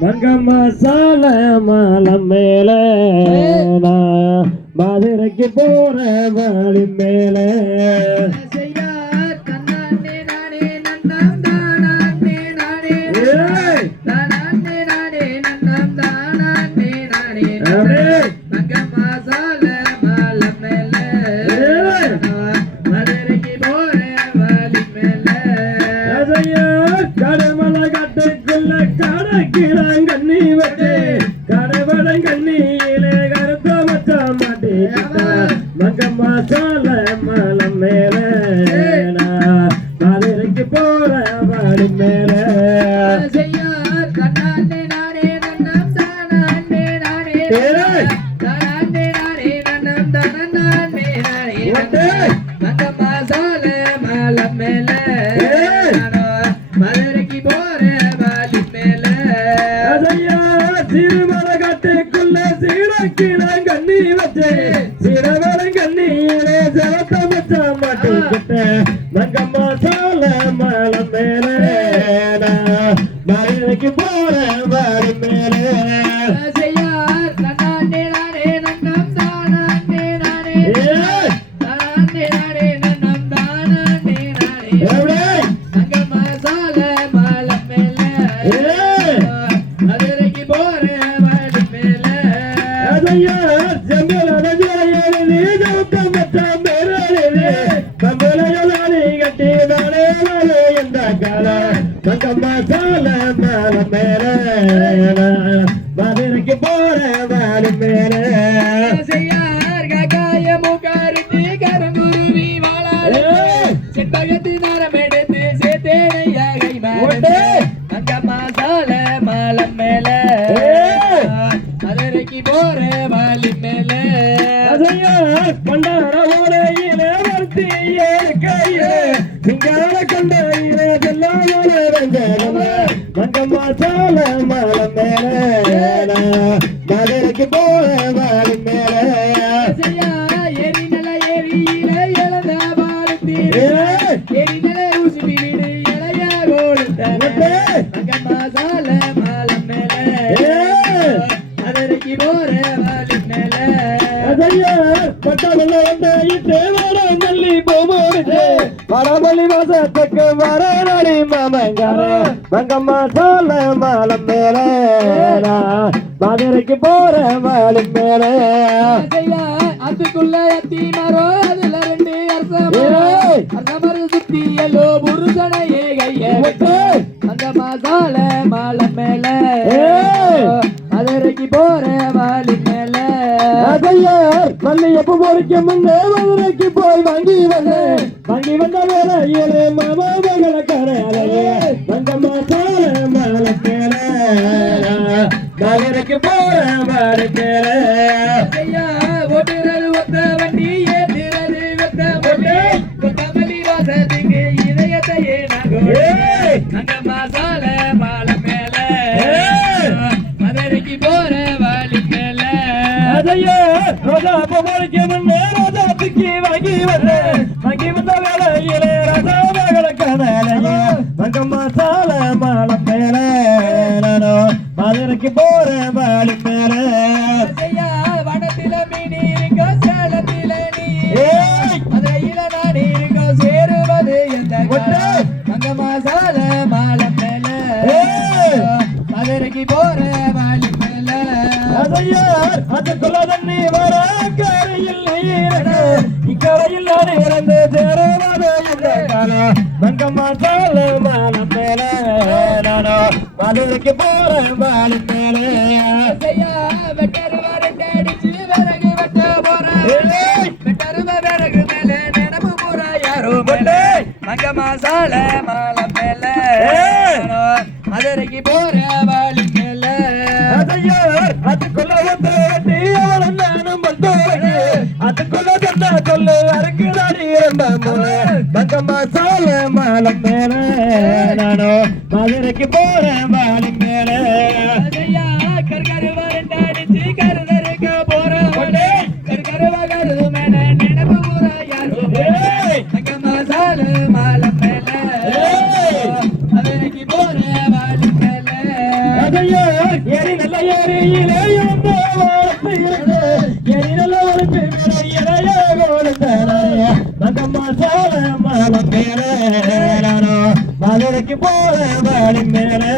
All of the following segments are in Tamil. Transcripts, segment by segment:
மங்கம்மா சால மாலம் மேல மதுரைக்கு போற வழி மேல. செய்யார் தன்னானே வச்சு கடவடம் கண்ணியிலே கருத்த மச்சான் மாட்டி மங்கம்மா சால மலம் மேல நான் மதுரைக்கு போற வழி மேல வச்சு சிறவரம் கண்ணியிலே சிவத்த மச்சான் மாட்டிக்கிட்ட மங்கம்மா கம்பளையலாளி கட்டி நாளே நாளே எந்த கால. மங்கம்மா சால மேல மேல. மதுரைக்கு போற வாடி மேல. செய்யார் காக்காய மூக்காரிட்டு கரங்குருவி வாழாடு சிங்கார மங்கம்மா சால பட்டவல்ல வந்த தேவர மல்லி போமோடு வடமல்லி வாசத்துக்கு வர நடி மாமங்கார. மங்கம்மா சால மாலம் மேல. மதுரைக்கு போற மாலி. மேல அதுக்குள்ள அத்தி மரம் அதுல ரெண்டு அரச ஏய்! மரம் சுத்தி எல்லோ புருஷனையே கைய! அந்த மாசால மாலை. மேல! மதுரைக்கு போற மேல. அதையார் மல்லி எப்ப போறிக்க முன்னே மதுரைக்கு போய் வாங்கி வந்தேன். வாங்கி வந்த வேலையிலே மாமா அதையே ரோஜா போறிக்க முன்னே ரோஜா துக்கி வாங்கி வர்றேன் வாங்கி வந்த வேலையிலே ராஜா மகளை கரையாலையே மங்கம்மா சால மாலை. மேல மதுரைக்கு போற மாடு மேலே. அதையார் அதுக்குள்ள தண்ணி வர கரையில் நீரடு இக்கரையில் நான் இறந்து சேருவது இந்த காலம் மங்கம்மா சால மாலை மேல. நானோ மதுரைக்கு போறேன். விறகு மேல யாரோ மேல. மாலை! மதுரைக்கு போற வாலி மேல. மம்முல பக்கமா சால மாலம் மேல. நானோ மதுரைக்கு போறேன் மாலம் மேல. ஏறி நல்ல ஏரியிலே எரி நல்ல ஒரு பெரிய போல மலம் மேலே மதுரைக்கு போல மலி மேலே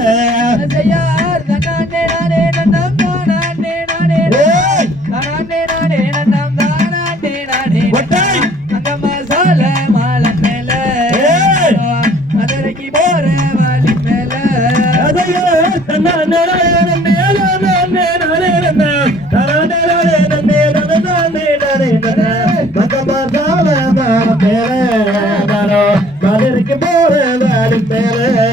மதுரைக்கு போற வழி மேல அதையோ போறதாடி பேர.